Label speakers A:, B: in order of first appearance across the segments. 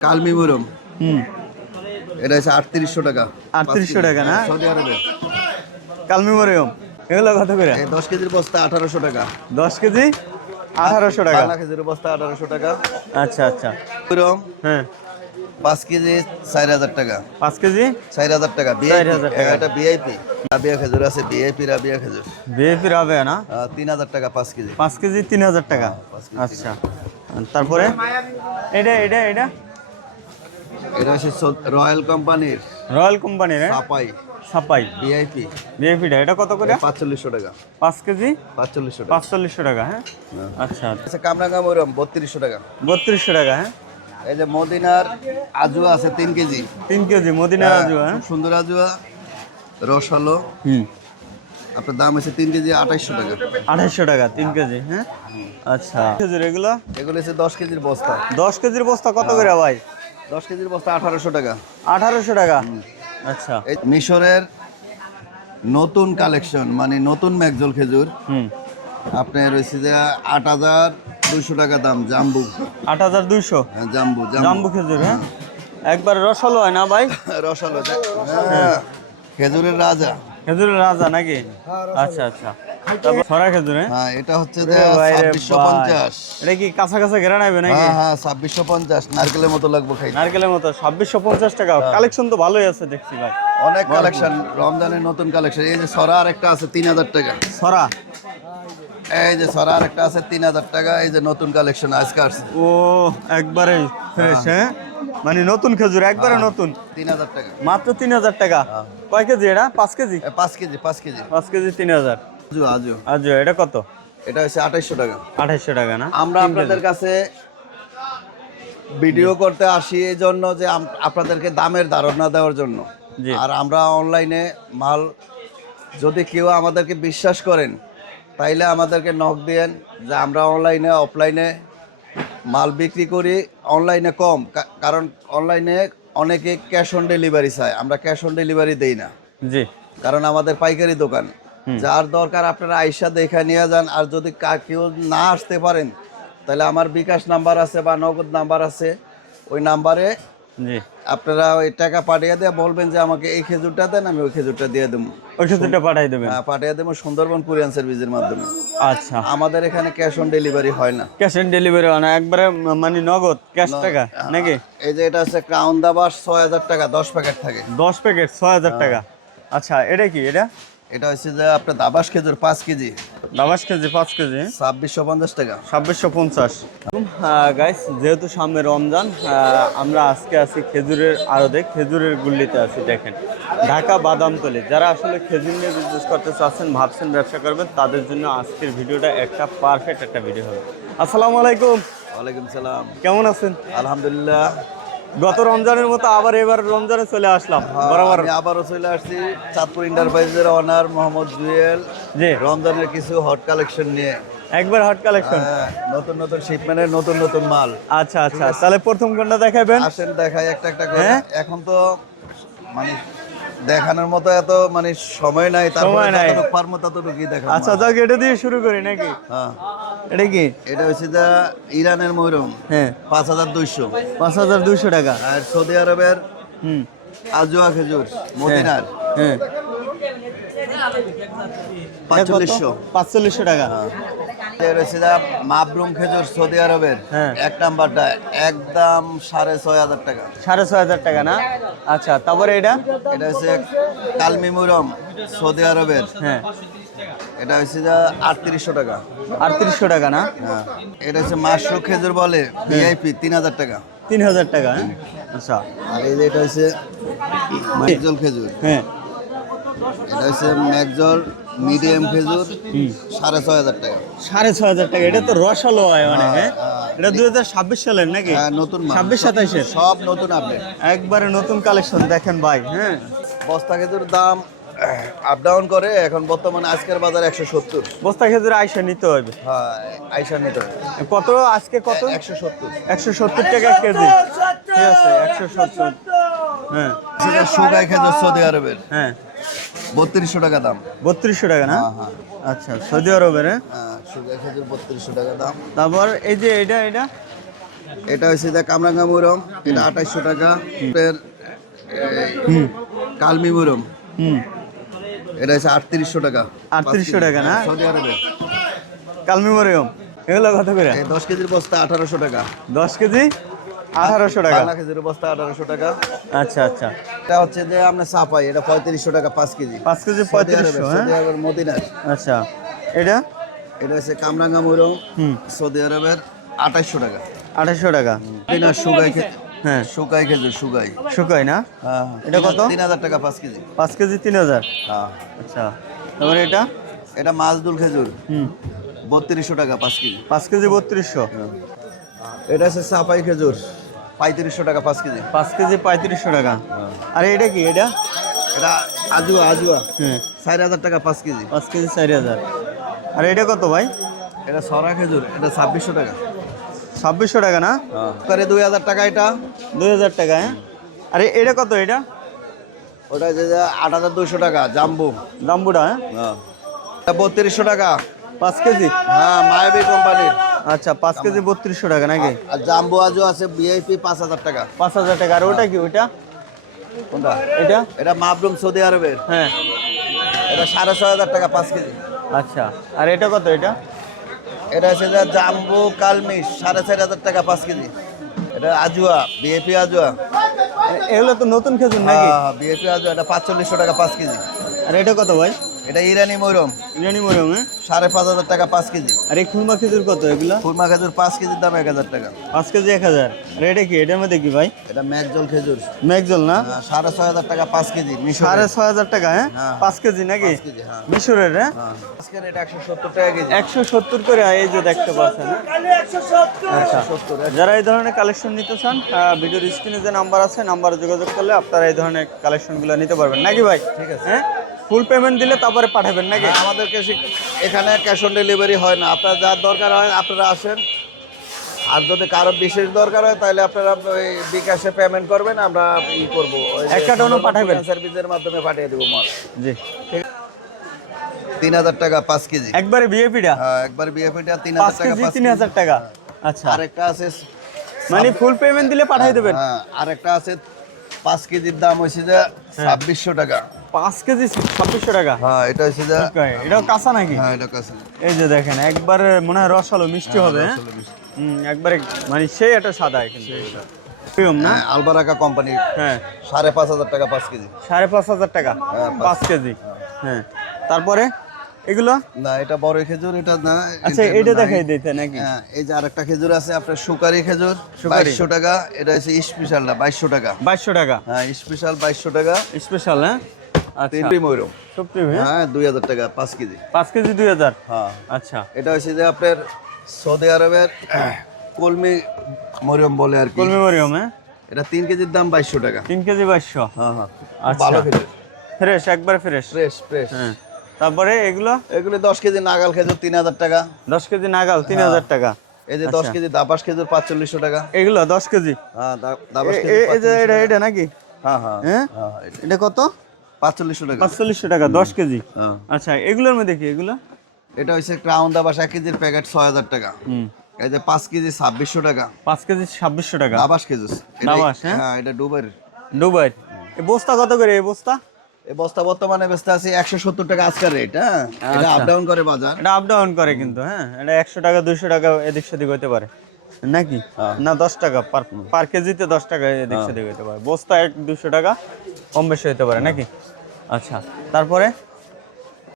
A: কালমি মুরম।
B: হুম।
A: এটা হচ্ছে আটত্রিশশো টাকা।
B: 3800 টাকা না?
A: সৌদি আরবে।
B: কালমি মরিয়ম এগুলো কত করে?
A: দশ কেজির বস্তা আঠারোশো টাকা।
B: দশ কেজি? আঠারোশো টাকা।
A: বাংলা কেজির বস্তা আঠারোশো টাকা।
B: আচ্ছা আচ্ছা।
A: মুরম
B: হ্যাঁ।
A: পাঁচ কেজি চার হাজার টাকা।
B: পাঁচ কেজি?
A: চার হাজার টাকা।
B: 4,000 টাকা।
A: এটা ভিআইপি। রাবিয়া খেজুর আছে ভিআইপি রাবিয়া খেজুর।
B: বিএপি রাবে না?
A: তিন হাজার টাকা পাঁচ কেজি।
B: পাঁচ কেজি তিন হাজার টাকা।
A: পাঁচ
B: আচ্ছা। তারপরে? এটা এটা এটা?
A: এটা হচ্ছে রয়্যাল কোম্পানির
B: রয়্যাল কোম্পানির হ্যাঁ?
A: সাপাই।
B: সাপাই।
A: ভিআইপি
B: বিএপিটা এটা কত করে?
A: পাঁচচল্লিশশো টাকা।
B: পাঁচ কেজি?
A: পাঁচচল্লিশশো টাকা।
B: পাঁচচল্লিশশো টাকা হ্যাঁ? আচ্ছা
A: আচ্ছা। কামরাঙ্গা মরম বত্রিশশো টাকা।
B: বত্রিশশো টাকা হ্যাঁ?
A: এই যে মদিনার আজুয়া আছে তিন কেজি।
B: তিন কেজি মদিনা রাজু হ্যাঁ?
A: সুন্দর আজুয়া। রস হলো
B: হুম।
A: আপনার দাম হচ্ছে তিন কেজি আঠাইশশো টাকা।
B: আঠাইশশো টাকা তিন কেজি হ্যাঁ? আচ্ছা। খেজুর এগুলো?
A: এগুলো হচ্ছে দশ কেজির বস্তা।
B: দশ কেজির বস্তা কত করে ভাই?
A: দশ কেজির বস্তা আঠারোশো টাকা।
B: আঠারোশো টাকা? আচ্ছা।
A: মিশরের নতুন কালেকশন মানে নতুন ম্যাকজল খেজুর। আপনার রয়েছে যে আট হাজার দুইশো টাকা দাম জাম্বু।
B: আট হাজার দুইশো?
A: হ্যাঁ, জাম্বু
B: জাম্বু। খেজুর হ্যাঁ? একবার রসালো হয় না ভাই?
A: রসালো হ্যাঁ। খেজুরের রাজা।
B: খেজুরের রাজা নাকি? আচ্ছা আচ্ছা। তারপর ছড়া খেজুর হ্যাঁ?
A: হ্যাঁ এটা হচ্ছে যে
B: এটা কি কাঁচা কাঁচা নাকি?
A: হ্যাঁ হ্যাঁ নারকেলের মতো লাগবো খাই
B: নারকেলের মতো ছাব্বিশশো পঞ্চাশ টাকা। কালেকশন তো ভালোই আছে দেখছি ভাই।
A: অনেক কালেকশন রমজানের নতুন কালেকশন। এই যে সরা আর একটা আছে টাকা।
B: ছড়া?
A: এই যে সরা আর একটা আছে তিন হাজার টাকা। এই যে নতুন কালেকশন আজকে আসছে।
B: ও একবারে ফ্রেশ হ্যাঁ? মানে নতুন খেজুর একবারে নতুন।
A: তিন হাজার টাকা।
B: মাত্র তিন হাজার টাকা। কয় কেজি এটা? পাঁচ কেজি?
A: পাঁচ কেজি পাঁচ কেজি।
B: পাঁচ কেজি তিন হাজার।
A: আজু আজু
B: আজ এটা কত?
A: এটা হচ্ছে টাকা।
B: টাকা না?
A: আমরা আপনাদের কাছে ভিডিও করতে আসি এই জন্য যে আপনাদেরকে দামের ধারণা দেওয়ার জন্য। আর আমরা অনলাইনে মাল যদি কেউ আমাদেরকে বিশ্বাস করেন তাইলে আমাদেরকে নক দেন যে আমরা অনলাইনে অফলাইনে মাল বিক্রি করি অনলাইনে কম। কারণ অনলাইনে অনেকে ক্যাশ অন ডেলিভারি চায়। আমরা ক্যাশ অন ডেলিভারি দেই না।
B: জি।
A: কারণ আমাদের পাইকারি দোকান। যার দরকার আপনারা আইসা দেখে নিয়ে যান আর যদি কেউ না আসতে পারেন তাহলে আমার বিকাশ নাম্বার আছে বা নগদ নাম্বার আছে। ওই নাম্বারে আপনারা ওই টাকা পাঠিয়ে দিয়ে বলবেন যে আমাকে এই খেজুরটা দেন আমি ওই খেজুরটা দিয়ে দেবো।
B: ওই খেজুরটা পাঠাই দেবেন?
A: হ্যাঁ, পাঠিয়ে দেবো সুন্দরবন কুরিয়ান সার্ভিসের মাধ্যমে।
B: আচ্ছা।
A: আমাদের এখানে ক্যাশ অন ডেলিভারি হয় না।
B: ক্যাশ অন ডেলিভারি হয় না একবারে মানে নগদ ক্যাশ টাকা নাকি?
A: এই যে এটা হচ্ছে ক্রাউন দাবাস ছয় হাজার টাকা দশ প্যাকেট থাকে।
B: দশ প্যাকেট ছয় হাজার টাকা। আচ্ছা এটা কি এটা?
A: এটা হচ্ছে যে আপনার দাবাস খেজুর পাঁচ কেজি।
B: দাবাস কেজি পাঁচ কেজি।
A: ছাব্বিশশো পঞ্চাশ টাকা।
B: ছাব্বিশশো পঞ্চাশ। গাইস যেহেতু সামনে রমজান আমরা আজকে আছি খেজুরের আড়তে খেজুরের গুল্লিতে আছি দেখেন। ঢাকা বাদামতলি। যারা আসলে খেজুর নিয়ে বিজনেস করতে চাচ্ছেন ভাবছেন ব্যবসা করবেন তাদের জন্য আজকের ভিডিওটা একটা পারফেক্ট একটা ভিডিও হবে। আসসালামু আলাইকুম।
A: ওয়ালাইকুম সালাম।
B: কেমন আছেন?
A: আলহামদুলিল্লাহ।
B: গত রমজানের মতো আবার এবার রমজানে চলে আসলাম বরাবর।
A: আবারও চলে আসছি চাঁদপুর ইন্টারপ্রাইজের অনার মোহাম্মদ জুয়েল।
B: জি।
A: রমজানের কিছু হট কালেকশন নিয়ে।
B: একবার হট কালেকশন
A: হ্যাঁ, নতুন নতুন শিপমেন্টের নতুন নতুন মাল।
B: আচ্ছা আচ্ছা তাহলে প্রথম কোনটা দেখাবেন?
A: আসেন দেখাই একটা একটা করে।
B: হ্যাঁ?
A: এখন তো মানে দেখানোর মতো এত মানে সময় নাই তারপরে
B: সময় নাই।
A: যতটুকু পারব ততটুকুই দেখাবো।
B: আচ্ছা যাক এটা দিয়ে শুরু করি নাকি?
A: হ্যাঁ।
B: এটা কি?
A: এটা হচ্ছে যে ইরানের ময়ূরম
B: হ্যাঁ।
A: পাঁচ হাজার দুইশো।
B: পাঁচ হাজার দুইশো টাকা।
A: আর সৌদি আরবের
B: হুম।
A: আজোয়া খেজুর মদিনার।
B: হ্যাঁ।
A: পাঁচচল্লিশশো।
B: পাঁচচল্লিশশো টাকা।
A: এটা হচ্ছে যে মাবরুম খেজুর সৌদি আরবের।
B: হ্যাঁ।
A: এক নাম্বারটা একদম সাড়ে ছয় হাজার টাকা।
B: সাড়ে ছয় হাজার টাকা না? আচ্ছা তারপরে এটা?
A: এটা হচ্ছে কালমি মুরম সৌদি আরবের।
B: হ্যাঁ।
A: এটা হচ্ছে যে আটত্রিশশো টাকা।
B: আটত্রিশশো টাকা না?
A: হ্যাঁ। এটা হচ্ছে মাশরু খেজুর বলে ভিআইপি তিন হাজার টাকা।
B: তিন হাজার টাকা হ্যাঁ? আচ্ছা।
A: আর এই যে এটা হচ্ছে ম্যাকজল খেজুর।
B: হ্যাঁ।
A: এটা হচ্ছে ম্যাকজল মিডিয়াম খেজুর সাড়ে ছয় হাজার টাকা।
B: সাড়ে ছয় হাজার টাকা। এটা তো রসালো হয় অনেক হ্যাঁ এটা দুই হাজার ছাব্বিশ সালের নাকি?
A: হ্যাঁ নতুন
B: ছাব্বিশ সাতাইশের?
A: সব নতুন আপডেট।
B: একবারে নতুন কালেকশন দেখেন ভাই হ্যাঁ?
A: বস্তা খেজুর দাম আপ ডাউন করে এখন বর্তমানে আজকের বাজার একশো সত্তর।
B: বস্তা খেজুর আইসা নিতে হবে।
A: হ্যাঁ আইসা নিতে হবে।
B: কত? আজকে কত?
A: একশো সত্তর।
B: একশো সত্তর টাকা কেজি। ঠিক আছে একশো সত্তর। হ্যাঁ।
A: সুগাই খেজুর সৌদি আরবের।
B: হ্যাঁ।
A: বত্রিশশো টাকা দাম।
B: বত্রিশশো টাকা না?
A: হ্যাঁ হ্যাঁ।
B: আচ্ছা সৌদি আরবের হ্যাঁ?
A: হ্যাঁ সুগাই খেজুর বত্রিশশো টাকা দাম।
B: তারপর এই যে এটা এটা?
A: এটা হচ্ছে যে কামরাঙ্গা মুরম এটা আঠাইশশো টাকা। কালমি মুরম।
B: হুম।
A: এটা হচ্ছে আটত্রিশশো টাকা।
B: 3800 টাকা না?
A: সৌদি আরবে।
B: কালমি মরিয়ম এগুলো কত করে?
A: দশ কেজির বস্তা আঠারোশো টাকা।
B: দশ কেজি? আঠারোশো টাকা।
A: বাংলা কেজির বস্তা আঠারোশো টাকা।
B: আচ্ছা আচ্ছা।
A: এটা হচ্ছে যে আমরা চাপাই এটা পঁয়ত্রিশশো টাকা পাঁচ কেজি।
B: পাঁচ কেজি পঁয়ত্রিশশো হ্যাঁ?
A: সৌদি আরবের মদিনার
B: আচ্ছা। এটা?
A: এটা হচ্ছে কামরাঙ্গা মুরম সৌদি আরবের আঠাইশশো টাকা।
B: আঠাশশো টাকা।
A: মদিনার সুগাই
B: হ্যাঁ।
A: শুকাই খেজুর সুগাই
B: শুকাই না?
A: হ্যাঁ
B: এটা কত?
A: তিন হাজার টাকা পাঁচ কেজি।
B: পাঁচ কেজি তিন হাজার?
A: হ্যাঁ।
B: আচ্ছা। তারপরে এটা?
A: এটা মাছদুল খেজুর।
B: হুম।
A: বত্রিশশো টাকা পাঁচ কেজি।
B: পাঁচ কেজি বত্রিশশো?
A: এটা হচ্ছে সাপাই খেজুর। পঁয়ত্রিশশো টাকা পাঁচ কেজি।
B: পাঁচ কেজি পঁয়ত্রিশশো টাকা। আর এটা কি এটা?
A: এটা আজুয়া আজুয়া।
B: হ্যাঁ।
A: চার হাজার টাকা পাঁচ কেজি।
B: পাঁচ কেজি চারি হাজার। আর এটা কত ভাই?
A: এটা সরা খেজুর এটা ছাব্বিশশো টাকা।
B: ছাব্বিশশো টাকা না?
A: করে দুই হাজার টাকা এটা।
B: দুই হাজার টাকা হ্যাঁ। আরে এটা কত এটা?
A: ওটা যে আট হাজার দুশো টাকা জাম্বু।
B: জাম্বুটা হ্যাঁ?
A: এটা বত্রিশশো টাকা।
B: পাঁচ কেজি?
A: হ্যাঁ মায়াবী কোম্পানির।
B: আচ্ছা পাঁচ কেজি বত্রিশশো টাকা নাকি?
A: আর জাম্বু আজু আছে বিআইপি পাঁচ হাজার টাকা।
B: পাঁচ হাজার টাকা আর ওটা কি ওইটা?
A: কোনটা?
B: এটা?
A: এটা মাবরুম সৌদি আরবের।
B: হ্যাঁ।
A: এটা সাড়ে ছয় হাজার টাকা পাঁচ কেজি।
B: আচ্ছা আর এটা কত এটা?
A: এটা হচ্ছে যে জাম্বু কালমি সাড়ে চার হাজার টাকা পাঁচ কেজি। এটা আজুয়া বিএপি আজুয়া।
B: এগুলো তো নতুন খেজুর নাকি?
A: বিএপি আজুয়া এটা পাঁচচল্লিশশো টাকা পাঁচ কেজি।
B: আর এটা কত ভাই?
A: এটা ইরানি ময়রম।
B: ইরানি মরিয়ম হ্যাঁ?
A: সাড়ে পাঁচ হাজার টাকা পাঁচ কেজি।
B: আর এই খুলমা খেজুর কত এগুলো?
A: খুরমা খেজুর পাঁচ কেজির দাম এক হাজার টাকা।
B: পাঁচ কেজি এক হাজার। আর এটা কি? এটার মধ্যে কি ভাই?
A: এটা ম্যাকজল খেজুর।
B: ম্যাকজল না?
A: হ্যাঁ, সাড়ে ছয় হাজার টাকা পাঁচ কেজি।
B: সাড়ে ছয় হাজার টাকা হ্যাঁ?
A: হ্যাঁ।
B: পাঁচ কেজি নাকি?
A: হ্যাঁ।
B: মিশরের হ্যাঁ।
A: আজকের এটা একশো সত্তর টাকা কেজি।
B: একশো সত্তর করে এই যে দেখতে পাচ্ছেন? আচ্ছা। যারা এই ধরনের কালেকশন নিতে চান ভিডিওর স্ক্রিনে যে নাম্বার আছে নাম্বারে যোগাযোগ করলে আপনারা এই ধরনের কালেকশনগুলো নিতে পারবেন। নাকি ভাই?
A: ঠিক আছে।
B: হ্যাঁ? ফুল পেমেন্ট দিলে তারপরে পাঠাবেন নাকি?
A: আমাদের কাছে এখানে ক্যাশ অন ডেলিভারি হয় না। আপনার যার দরকার হয় আপনারা আসেন। আর যদি কারও বিশেষ দরকার হয় তাহলে আপনারা ওই বিকাশে পেমেন্ট করবেন আমরা ই করব। ওই যে
B: এক কার্টনও পাঠাবেন?
A: সার্ভিসের মাধ্যমে পাঠিয়ে দেবো মাল।
B: জি।
A: তিন হাজার টাকা পাঁচ কেজি।
B: একবারে বিএপিটা
A: হ্যাঁ একবার বিএফিটা তিন হাজার টাকা
B: তিন হাজার টাকা। আচ্ছা।
A: আরেকটা আছে
B: মানে ফুল পেমেন্ট দিলে পাঠাই দেবেন?
A: হ্যাঁ আরেকটা আছে পাঁচ কেজির দাম হয়েছে যে ছাব্বিশশো টাকা।
B: পাঁচ কেজি ছাব্বিশশো টাকা।
A: হ্যাঁ এটা হচ্ছে যে
B: এটাও কাঁচা নাকি?
A: হ্যাঁ এটা কাছে
B: এই যে দেখেন একবারে মনে হয় রসালো মিষ্টি হবে হ্যাঁ? হুম, একবারে মানে সেই একটা সাদা কিন্তু প্রিয়ম না?
A: হ্যাঁ আলবারাকা কোম্পানি
B: হ্যাঁ।
A: সাড়ে পাঁচ হাজার টাকা পাঁচ কেজি।
B: সাড়ে পাঁচ হাজার টাকা
A: হ্যাঁ, পাঁচ-
B: কেজি। হ্যাঁ তারপরে এগুলো?
A: না এটা বড় খেজুর এটা না
B: আচ্ছা
A: এটা
B: এটা দেখাই দিতে নাকি?
A: হ্যাঁ এই যে আরেকটা খেজুর আছে আপনার সুকারি খেজুর। বাইশশো টাকা এটা হচ্ছে স্পেশালটা বাইশশো টাকা।
B: বাইশশো টাকা।
A: হ্যাঁ স্পেশাল বাইশশো টাকা।
B: স্পেশাল হ্যাঁ?
A: তিনটি ময়ূরম।
B: সত্যি হ্যাঁ
A: দুই হাজার টাকা পাঁচ কেজি।
B: পাঁচ কেজি দুই হাজার?
A: হ্যাঁ।
B: আচ্ছা।
A: এটা হচ্ছে যে আপনার সৌদি আরবের কলমি মরিয়ম বলে আর
B: কলমি মরিয়ম হ্যাঁ?
A: এটা তিন কেজির দাম বাইশশো টাকা।
B: তিন কেজি বাইশশো?
A: হ্যাঁ হ্যাঁ।
B: আচ্ছা।
A: ভালো
B: ফ্রেশ। একবার ফ্রেশ?
A: Fresh fresh.
B: হ্যাঁ। তারপরে এগুলো?
A: এগুলো দশ কেজি নাগাল খেজুর তিন হাজার টাকা।
B: দশ কেজি নাগাল তিন হাজার টাকা।
A: এই যে দশ কেজি দাবাস খেজুর পাঁচচল্লিশশো টাকা।
B: এগুলো দশ কেজি?
A: হ্যাঁ দাবাস
B: এ- এই যে এটা এটা নাকি?
A: হ্যাঁ হ্যাঁ। এটা
B: কত?
A: পাঁচচল্লিশশো টাকা।
B: পাঁচচল্লিশশো টাকা দশ কেজি?
A: হ্যাঁ।
B: আচ্ছা এগুলোর মধ্যে কি এগুলো?
A: এটা ক্রাউন কেজির প্যাকেট ছয় হাজার টাকা।
B: হুম।
A: এই যে পাঁচ কেজি ছাব্বিশশো টাকা।
B: পাঁচ কেজি ছাব্বিশশো টাকা?
A: দাবাস খেজুর এটা-
B: দাবাস, হ্যাঁ?
A: হ্যাঁ এটা ডুবের
B: দুবাই এই বস্তা কত করে এই বস্তা?
A: এই বস্তা বর্তমানে বেচতে আছে একশো সত্তর টাকা আজকের রেট হ্যাঁ? এটা
B: আচ্ছা।
A: আপ ডাউন করে বাজার।
B: এটা আপ ডাউন করে কিন্তু হ্যাঁ? এটা একশো টাকা দুইশো টাকা এদিক সেদিক হতে পারে। নাকি?
A: হ্যাঁ।
B: না দশ টাকা পার কেজিতে দশ টাকা এদিক সেদিক হতে পারে। বস্তা এক দুশো টাকা কম বেশি হতে পারে নাকি? আচ্ছা তারপরে?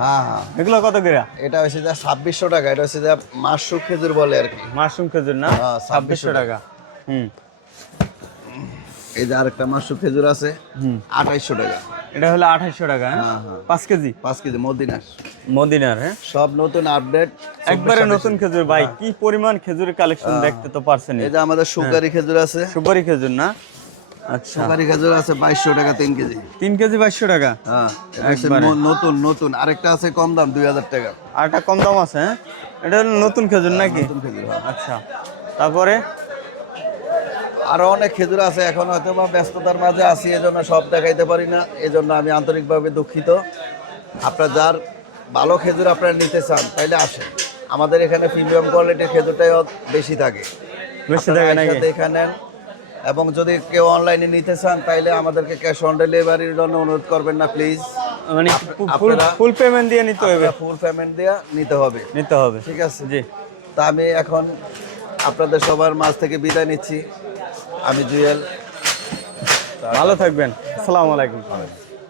A: হ্যাঁ হ্যাঁ।
B: এগুলো কত করে?
A: এটা হচ্ছে যে ছাব্বিশশো টাকা এটা হচ্ছে যে মাসুক খেজুর বলে আর কি।
B: মাশরুম খেজুর না?
A: হ্যাঁ,
B: ছাব্বিশশো টাকা। হুম।
A: এই যে আরেকটা মাসুক খেজুর আছে
B: হুম।
A: আঠাইশশো টাকা।
B: এটা হলো আঠাইশশো টাকা হ্যাঁ?
A: হ্যাঁ, হ্যাঁ।
B: পাঁচ কেজি?
A: পাঁচ কেজি মদিনার।
B: মদিনার হ্যাঁ?
A: সব নতুন আপডেট
B: একবারে নতুন খেজুর ভাই কি পরিমাণ খেজুরের কালেকশন দেখতে তো পারছেন
A: এই যে আমাদের সুগারি খেজুর আছে।
B: সুপারি খেজুর না? আচ্ছা।
A: সুগারি খেজুর আছে বাইশশো টাকা তিন কেজি।
B: তিন কেজি বাইশশো টাকা?
A: হ্যাঁ নতুন নতুন। আরেকটা আছে কম দাম দুই হাজার টাকা।
B: আর একটা কম দাম আছে হ্যাঁ? এটা হলো নতুন খেজুর নাকি?
A: নতুন খেজুর।
B: আচ্ছা। তারপরে?
A: আরও অনেক খেজুর আছে এখন হয়তো বা ব্যস্ততার মাঝে আছি এজন্য সব দেখাইতে পারি না। এজন্য আমি আন্তরিকভাবে দুঃখিত। আপনার যার ভালো খেজুর আপনারা নিতে চান তাইলে আসেন। আমাদের এখানে প্রিমিয়াম কোয়ালিটির খেজুরটাই বেশি থাকে।
B: বেশি
A: আপনারা
B: থাকে
A: দেখে নেন। এবং যদি কেউ অনলাইনে নিতে চান তাইলে আমাদেরকে ক্যাশ অন ডেলিভারির জন্য অনুরোধ করবেন না প্লিজ।
B: মানে ফুল ফুল পেমেন্ট দিয়ে নিতে হবে।
A: ফুল পেমেন্ট দেওয়া নিতে হবে।
B: নিতে হবে।
A: ঠিক আছে?
B: জি।
A: তা আমি এখন আপনাদের সবার মাঝ থেকে বিদায় নিচ্ছি। আমি জুয়েল।
B: ভালো থাকবেন। আসসালামু আলাইকুম।